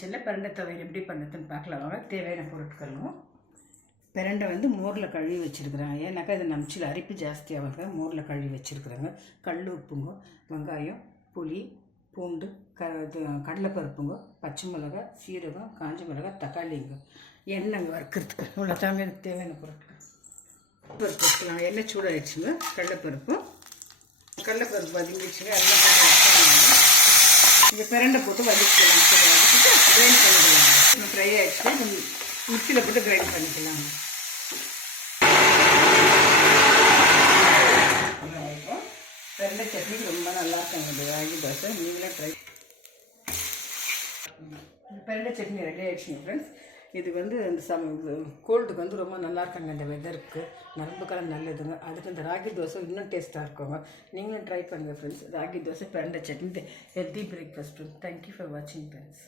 கிச்சனில் பிரண்டை துவையல் எப்படி பண்ணுறதுன்னு பார்க்கலாம் வாங்க. தேவையான பொருட்களும் பிரண்டை வந்து மோரில் கழுவி வச்சுருக்குறாங்க. ஏன்னாக்கா இது நம்பிச்சில் அரிப்பு ஜாஸ்தியாகுங்க. மோரில் கழுவி வச்சுருக்குறாங்க. கல் உப்புங்க, வெங்காயம், புளி, பூண்டு, கடலைப்பருப்புங்க, பச்சை மிளகா, சீரகம், காஞ்ச மிளகா, தக்காளிங்க, எண்ணெய் வறுக்கிறதுக்கு இவ்வளோ தாங்க எனக்கு தேவையான பொருட்கள். பருப்பு வச்சுக்கலாம். எண்ணெய் சூடாகிடுச்சுங்க. கடலைப்பருப்பு வதங்கிடுச்சுங்க. எல்லாம் போட்டு வச்சுக்கலாம். இந்த பிரண்டை போட்டு வதக்கிக்கலாம். வதக்கிட்டு கிரைண்ட் பண்ணிக்கலாம். ஃப்ரை ஆகிடுச்சுன்னா மிக்சியில் போட்டு கிரைண்ட் பண்ணிக்கலாம். பிரண்டை சட்னி ரொம்ப நல்லாயிருக்கும். இது ராகி தோசை நீங்களே ட்ரை. பிரண்டை சட்னி ரெடி ஆகிடுச்சுங்க ஃப்ரெண்ட்ஸ். இது வந்து இந்த கோல்டுக்கு வந்து ரொம்ப நல்லா இருக்காங்க. இந்த வெதருக்கு நரம்புக்கெல்லாம் நல்லதுங்க. அதுக்கு இந்த ராகி தோசை இன்னும் டேஸ்ட்டாக இருக்குங்க. நீங்களும் ட்ரை பண்ணுங்கள் ஃப்ரெண்ட்ஸ். ராகி தோசை பிரண்டை chutney healthy breakfast. Thank you for வாட்சிங் ஃப்ரெண்ட்ஸ்.